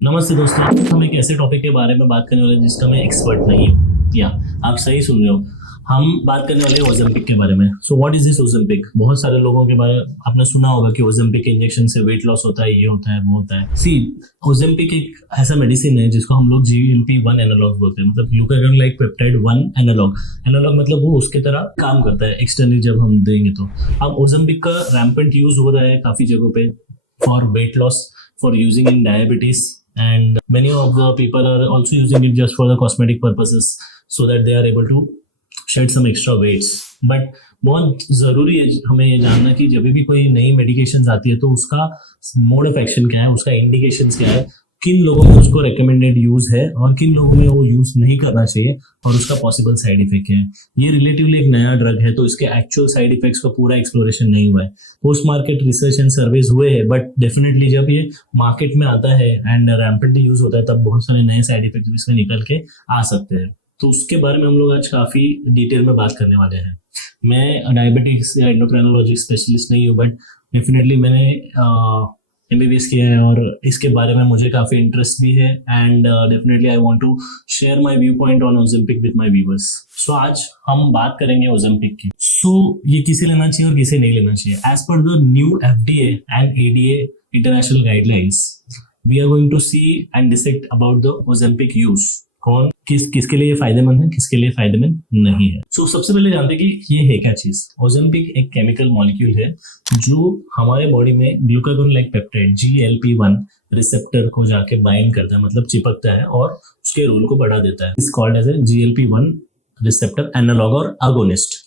नमस्ते दोस्तों। हम एक ऐसे टॉपिक के बारे में बात करने वाले हैं जिसका मैं एक्सपर्ट नहीं हूँ। या आप सही सुन रहे हो, हम बात करने वाले हैं ओज़ेम्पिक के बारे में। So what is this Ozempic? बहुत सारे लोगों के बारे आपने सुना होगा कि ओज़ेम्पिक के इंजेक्शन से वेट लॉस होता है, ये होता है, वो होता है। सी, ओज़ेम्पिक एक ऐसा मेडिसिन है जिसको हम लोग GLP-1 एनालॉग बोलते हैं, मतलब glucagon like peptide 1 analog. Analog मतलब वो उसके तरह काम करता है एक्सटर्नली जब हम देंगे तो। अब ओज़ेम्पिक का रैम्पेंट यूज हो रहा है काफी जगहों पे for weight loss, for using in diabetes, and many of the people are also using it just for the cosmetic purposes so that they are able to shed some extra weights. But बहुत ज़रूरी है हमें ये जानना कि जब भी कोई नई मेडिकेशन आती है तो उसका मोड ऑफ एक्शन क्या है, उसका इंडिकेशन क्या है, किन लोगों में उसको रिकमेंडेड यूज है और किन लोगों में वो यूज नहीं करना चाहिए, और उसका पॉसिबल साइड इफेक्ट क्या है। ये रिलेटिवली एक नया ड्रग है तो इसके एक्चुअल साइड इफेक्ट्स का पूरा एक्सप्लोरेशन नहीं हुआ है। Post market research and surveys हुए हैं, बट डेफिनेटली जब ये मार्केट में आता है एंड रैम्पेंटली यूज होता है तब बहुत सारे नए साइड इफेक्ट्स इसमें निकल के आ सकते हैं। तो उसके बारे में हम लोग आज काफी डिटेल में बात करने वाले हैं। मैं डायबिटिक्स या एंडोक्राइनोलॉजी स्पेशलिस्ट नहीं हूँ, बट डेफिनेटली मैंने MBBS किया है और इसके बारे में मुझे काफी इंटरेस्ट भी है, and definitely I want to share my viewpoint on Ozempic with my viewers. So आज हम बात करेंगे ओज़ेम्पिक की। सो ये किसे लेना चाहिए और किसे नहीं लेना चाहिए। As per the new FDA and ADA international guidelines, we are going to see and decide about the Ozempic use. कौन किसके लिए फायदेमंद है, किसके लिए फायदेमंद नहीं है। सो सबसे पहले जानते हैं कि ये है क्या चीज। ओज़ेम्पिक एक केमिकल मॉलिक्यूल है जो हमारे बॉडी में glucagon like peptide GLP-1 receptor को जाके बाइंड करता है, मतलब चिपकता है और उसके रोल को बढ़ा देता है। Is called as a GLP-1 receptor analog और अगोनिस्ट।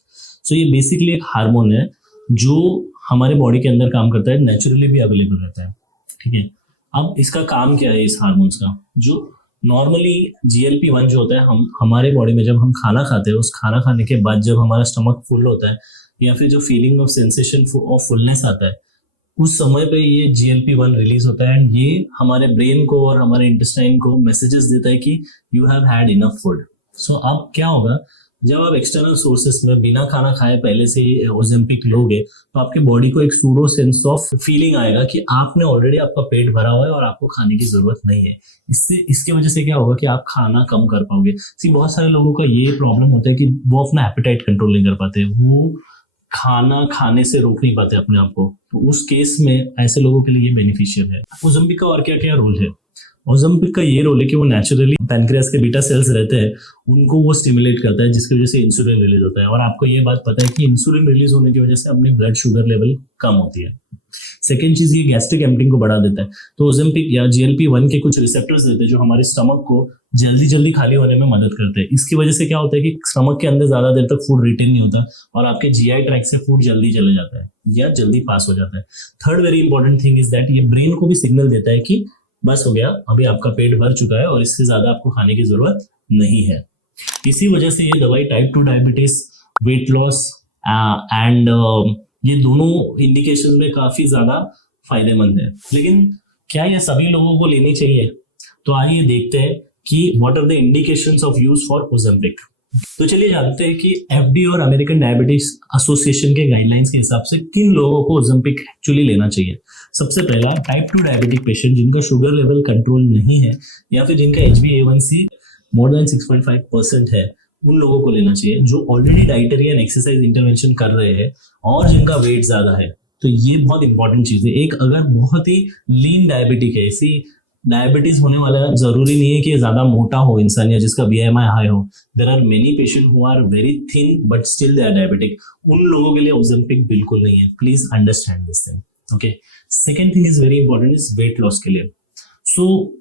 सो ये बेसिकली एक हार्मोन है जो हमारे बॉडी के अंदर काम करता है, नेचुरली भी अवेलेबल रहता है। ठीक है, अब इसका काम क्या है इस हार्मोन्स का? जो नॉर्मली GLP-1 जो होता है, हम हमारे बॉडी में जब हम खाना खाते हैं, उस खाना खाने के बाद जब हमारा स्टमक फुल होता है या फिर जो feeling of sensation of fullness आता है, उस समय पे ये GLP-1 रिलीज होता है एंड ये हमारे ब्रेन को और हमारे इंटेस्टाइन को मैसेजेस देता है कि you have had enough food. So अब क्या होगा, जब आप एक्सटर्नल सोर्सेस में बिना खाना खाए पहले से ही ओज़ेम्पिक लोगे तो आपके बॉडी को एक सूडो सेंस ऑफ फीलिंग आएगा कि आपने ऑलरेडी आपका पेट भरा हुआ है और आपको खाने की जरूरत नहीं है। इसके वजह से क्या होगा कि आप खाना कम कर पाओगे। बहुत सारे लोगों का ये प्रॉब्लम होता है कि वो अपना एपेटाइट कंट्रोल नहीं कर पाते, वो खाना खाने से रोक नहीं पाते अपने आप को। तो उस केस में ऐसे लोगों के लिए ये बेनिफिशियल है। ओज़ेम्पिक का और क्या क्या रोल है? ओज़ेम्पिक का ये रोल है कि वो नेचुरली पैनक्रियास के बीटा सेल्स रहते हैं, उनको वो स्टिमुलेट करता है, जिसकी वजह से इंसुलिन रिलीज होता है। और आपको ये बात पता है कि इंसुलिन रिलीज होने की वजह से अपनी ब्लड शुगर लेवल कम होती है। सेकेंड चीज, ये गैस्ट्रिक एम्पटिंग को बढ़ा देता है। तो ओज़ेम्पिक या GLP-1 के कुछ रिसेप्टर्स देते हैं जो हमारे स्टमक को जल्दी जल्दी खाली होने में मदद करते हैं। इसकी वजह से क्या होता है कि स्टमक के अंदर ज्यादा देर तक फूड रिटेन नहीं होता और आपके GI ट्रैक से फूड जल्दी चले जाता है या जल्दी पास हो जाता है। Third very important thing is that ये ब्रेन को भी सिग्नल देता है कि बस हो गया, अभी आपका पेट भर चुका है और इससे ज्यादा आपको खाने की जरूरत नहीं है। इसी वजह से ये दवाई type 2 diabetes, weight loss and ये दोनों इंडिकेशन में काफी ज्यादा फायदेमंद है। लेकिन क्या ये सभी लोगों को लेनी चाहिए? तो आइए देखते हैं कि what are the indications of use for Ozempic. तो चलिए जानते हैं कि FDA और अमेरिकन डायबिटीज एसोसिएशन के गाइडलाइंस के हिसाब से किन लोगों को ओज़ेम्पिक एक्चुअली लेना चाहिए। सबसे पहला, टाइप 2 डायबिटिक पेशेंट जिनका शुगर लेवल कंट्रोल नहीं है या फिर जिनका HbA1c मोर देन 6.5% है, उन लोगों को लेना चाहिए जो already dietary and exercise intervention कर रहे हैं और जिनका वेट ज्यादा है। तो ये बहुत इंपॉर्टेंट चीज है। एक अगर बहुत ही लीन डायबिटिक है, इसी डायबिटीज होने वाला जरूरी नहीं है कि ज्यादा मोटा हो इंसान या जिसका BMI हाई हो। There are many patient who are very thin but still they are diabetic. उन लोगों के लिए ओज़ेम्पिक बिल्कुल नहीं है। Please understand this thing. Okay, second thing is very important is weight loss के लिए। सो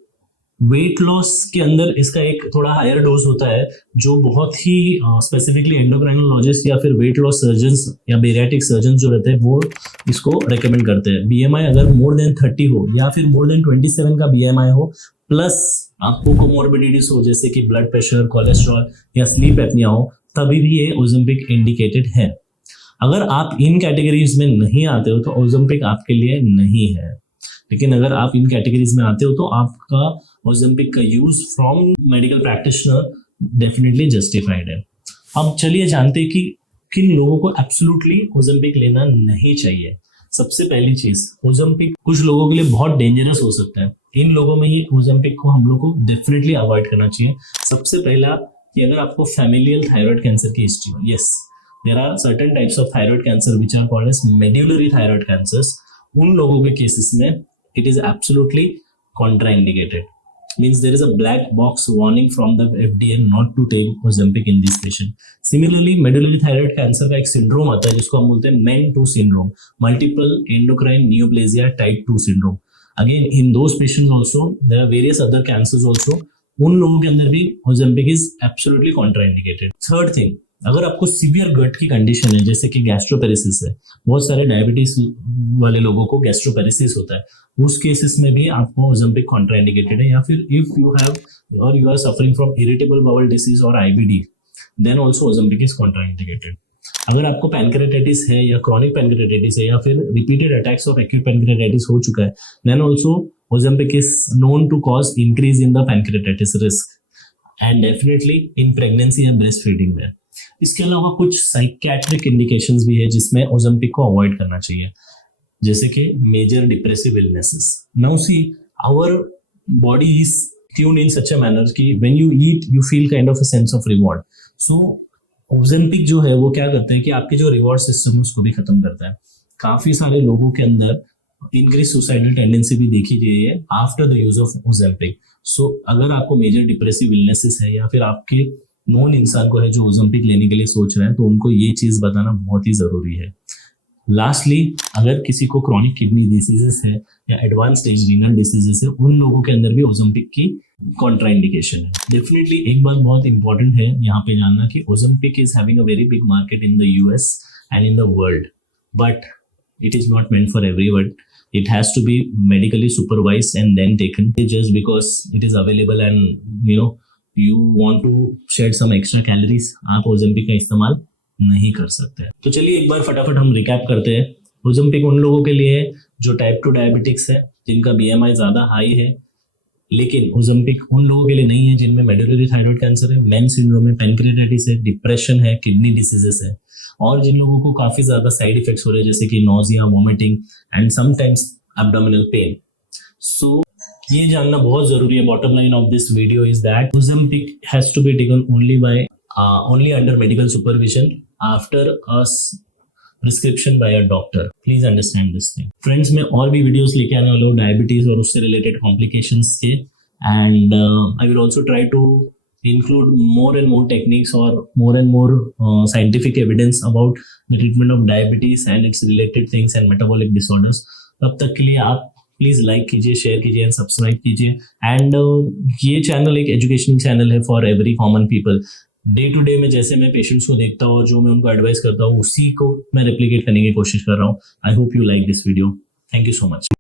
वेट लॉस के अंदर इसका एक थोड़ा हायर डोज होता है जो बहुत ही स्पेसिफिकली एंडोक्राइनोलॉजिस्ट या फिर वेट लॉस सर्जन्स या बेरियाट्रिक सर्जन्स जो रहते हैं वो इसको रेकमेंड करते हैं। BMI अगर मोर देन 30 हो या फिर मोर देन 27 का BMI हो, प्लस आपको कोमोर्बिडिटीज हो जैसे कि ब्लड प्रेशर, कोलेस्ट्रॉल या स्लीप एपनिया हो, तभी भी ये ओज़ेम्पिक इंडिकेटेड है। अगर आप इन कैटेगरीज में नहीं आते हो तो ओज़ेम्पिक आपके लिए नहीं है। लेकिन अगर आप इन कैटेगरीज में आते हो तो आपका ओज़ेम्पिक का use from medical practitioner definitely justified है। अब चलिए जानते हैं कि किन लोगों को एब्सोल्युटली ओज़ेम्पिक लेना नहीं चाहिए। सबसे पहली चीज, ओज़ेम्पिक कुछ लोगों के लिए बहुत डेंजरस हो सकता है। इन लोगों में ही ओजेम्पिक को हम लोग को डेफिनेटली अवॉइड करना चाहिए। सबसे पहला कि अगर आपको फैमिलियल थायराइड कैंसर की हिस्ट्री हो, yes there are certain types of thyroid cancer which are called as medullary thyroid cancers. उन लोगों के केसेस में it is absolutely contraindicated, means there is a black box warning from the FDA not to take Ozempic in this patient. Similarly, medullary thyroid cancer का एक syndrome आता है जिसको हम बोलते हैं MEN2 syndrome, multiple endocrine neoplasia type 2 syndrome. Again, in those patients also there are various other cancers also. उन लोगों के अंदर भी Ozempic is absolutely contraindicated. Third thing, अगर आपको सीवियर गट की कंडीशन है जैसे कि गैस्ट्रोपेरेसिस है, बहुत सारे डायबिटीज वाले लोगों को गैस्ट्रोपेरेसिस होता है, उस केसेस में भी आपको ओजेम्पिक कॉन्ट्राइंडिकेटेड है। या फिर इफ यू हैव और you are suffering from irritable bowel disease और IBD, then also Ozempic is contraindicated. अगर आपको पैनक्रेटाइटिस है या क्रॉनिक पैनक्रेटाइटिस है या फिर repeated attacks of acute pancreatitis हो चुका है, then also Ozempic is known to cause increase in the pancreatitis risk and definitely in pregnancy and breast feeding में। इसके अलावा कुछ साइकियाट्रिक इंडिकेशंस भी है जिसमें ओजेम्पिक को अवॉइड करना चाहिए, जैसे कि major depressive illnesses. Now see our body is tuned in such a manner कि when you eat you feel kind of a sense of reward. So Ozempic जो है वो क्या करता है कि आपके जो रिवॉर्ड सिस्टम है उसको भी खत्म करता है। काफी सारे लोगों के अंदर इंक्रीज सुसाइडल टेंडेंसी भी देखी गई है after the use of Ozempic. So अगर आपको मेजर डिप्रेसिव इलनेसेस है या फिर आपके नॉन इंसान को है जो ओजेम्पिक लेने के लिए सोच रहे हैं, तो उनको ये चीज बताना बहुत ही जरूरी है। लास्टली, अगर किसी को क्रॉनिक किडनी डिसीजेस है या एडवांस स्टेज रीनल डिसीजेस है, उन लोगों के अंदर भी ओजेम्पिक की कॉन्ट्राइंडिकेशन है। डेफिनेटली एक बात बहुत इंपॉर्टेंट है यहाँ पे जानना कि Ozempic is having a very big market in the US and in the world, but it is not meant for everyone. It has to be medically supervised and then taken. Just because it is available and you want to shed some extra calories, आप Ozempic का इस्तेमाल नहीं कर सकते। तो चलिए एक बार फटाफट हम रिकैप करते हैं। ओजेम्पिक उन लोगों के लिए है जो टाइप 2 डायबिटिक्स है, जिनका BMI ज्यादा हाई है, लेकिन ओजेम्पिक उन लोगों के लिए नहीं है जिनमें मेडुलरी थायराइड कैंसर है, मेन सिंड्रोम है, पैनक्रेटाइटिस है, डिप्रेशन है, किडनी डिसीजेस है, और जिन लोगों को काफी ज्यादा साइड इफेक्ट्स हो रहे हैं जैसे कि nausea, vomiting and sometimes abdominal pain. So ये जानना बहुत जरूरी है। Bottom line of this video is that Ozempic has to be taken only under medical supervision after a prescription by a doctor. Please understand this thing. Friends, मैं और भी videos लेके आने वाला हूँ डायबिटीज और उससे रिलेटेड कॉम्प्लिकेशंस के, and I will also try to include more and more techniques or more and more scientific evidence about the treatment of diabetes and its related things and metabolic disorders. तब तक के लिए आप please like कीजिए, share कीजिए and subscribe कीजिए। And ये channel एक एजुकेशनल चैनल है for every common people. Day to day में जैसे मैं पेशेंट्स को देखता हूँ और जो मैं उनको एडवाइस करता हूँ, उसी को मैं रेप्लिकेट करने की कोशिश कर रहा हूँ। I hope you like this video. Thank you so much.